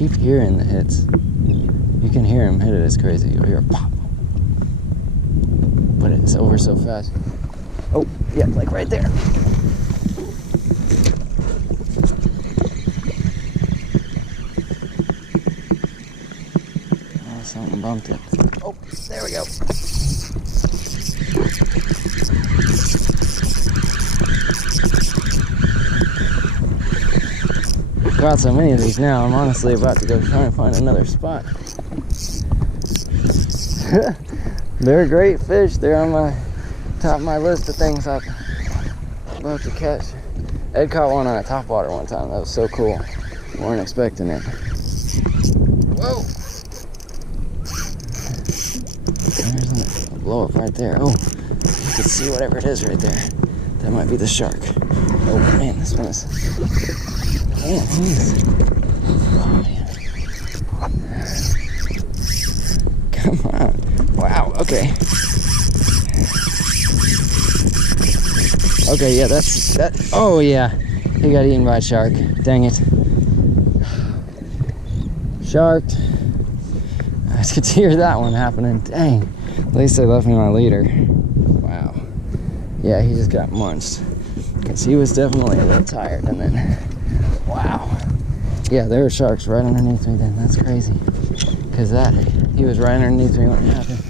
keep hearing the hits. You can hear him hit it. It's crazy. You'll hear a pop. But it's over so fast. Oh, yeah, like right there. Oh, something bumped it. Oh, there we go. Caught so many of these now, I'm honestly about to go try and find another spot. They're great fish. They're on my top of my list of things I'd love to catch. Ed caught one on a topwater one time. That was so cool. Weren't expecting it. Whoa! There's a blow up right there. Oh, you can see whatever it is right there. That might be the shark. Oh man, this one is. Man, he's. Oh man. Come on. Wow, okay. Okay, yeah, that's that. Oh yeah, he got eaten by a shark. Dang it. Sharked. I could hear that one happening. Dang. At least they left me my leader. Wow. Yeah, he just got munched. Because he was definitely a little tired. And then, wow. Yeah, there were sharks right underneath me then. That's crazy. Because he was right underneath me when it happened.